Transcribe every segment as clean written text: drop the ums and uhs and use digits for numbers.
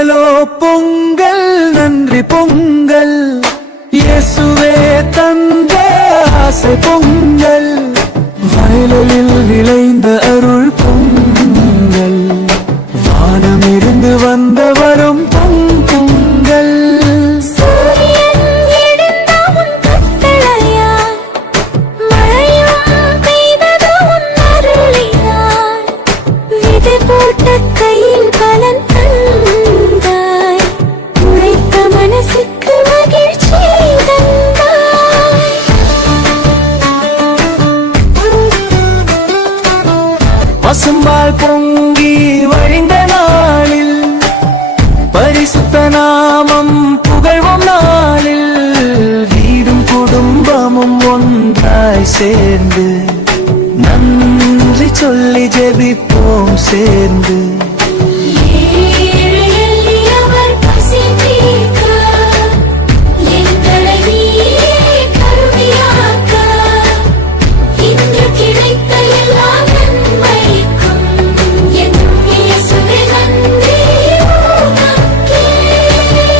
பொங்கலோ பொங்கல் நன்றி பொங்கல் இயேசுவே தந்த ஆசை பொங்கல் வயலில் விளைந்த அருள் பொங்கல் வானமிருந்து வந்த வரும் பொங்கல் கையில் பலன் தந்தாய் உழைத்த மனசுக்கு மகிழ்ச்சி தந்தாய் பசும்பால் பொங்கி வழிந்த நாளில் பரிசுத்த நாமம் புகழ்வோம் நாளில் வீடும் குடும்பமும் ஒன்றாய் சேர்ந்து நன்றி சொல்லி ஜெபிப்போம் சேர்ந்து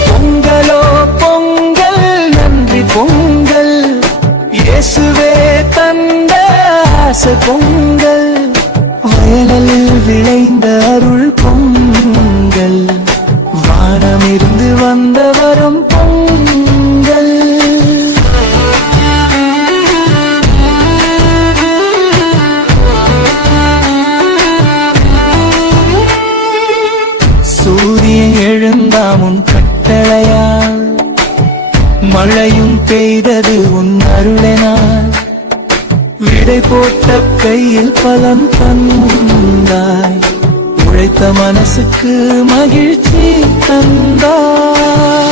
பொங்கலோ பொங்கல் நன்றி பொங்கல் இயேசுவே தந்த ஆசை பொங்கல் வயலில் விளைந்த அருள் பொங்கல் வானமிருந்து வந்த வரும் பொங்கல் சூரியன் எழுந்தாமும் கட்டளையால் மழையும் பெய்தது உன் அருளினால் விடை போட்ட கையில் பலன் தந்தாய் உழைத்த மனசுக்கு மகிழ்ச்சி தந்தாய்